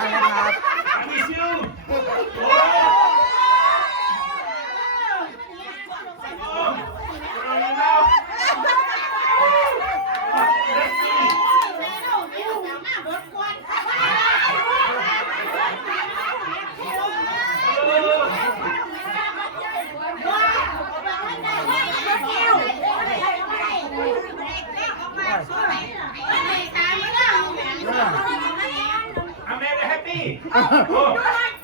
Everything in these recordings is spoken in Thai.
Thank you. Ah!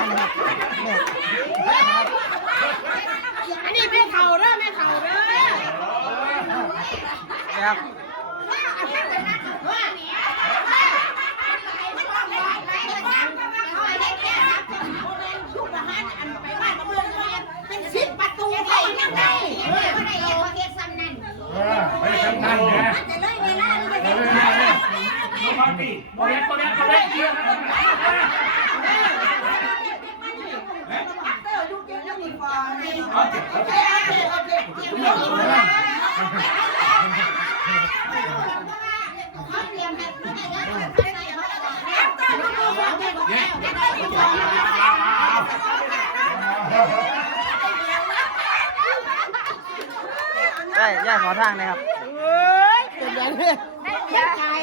ม่ขอนั่งนะครับแม่อันนี้แม่เข่าเด้อแม่เข่าเด้อครับเป็นสิบประตูไปยังไงเออไม่ทำงานเนี่ยจะเลยเวลาเลยเอาเลยเอาเลยเอาพอปีโมเดลโมเดลโมเดลเยอะเอาเจ็บเอาเจ็บ ได้ย่าขอทางนะครับถ่ายไหมนะไม่ถ่าย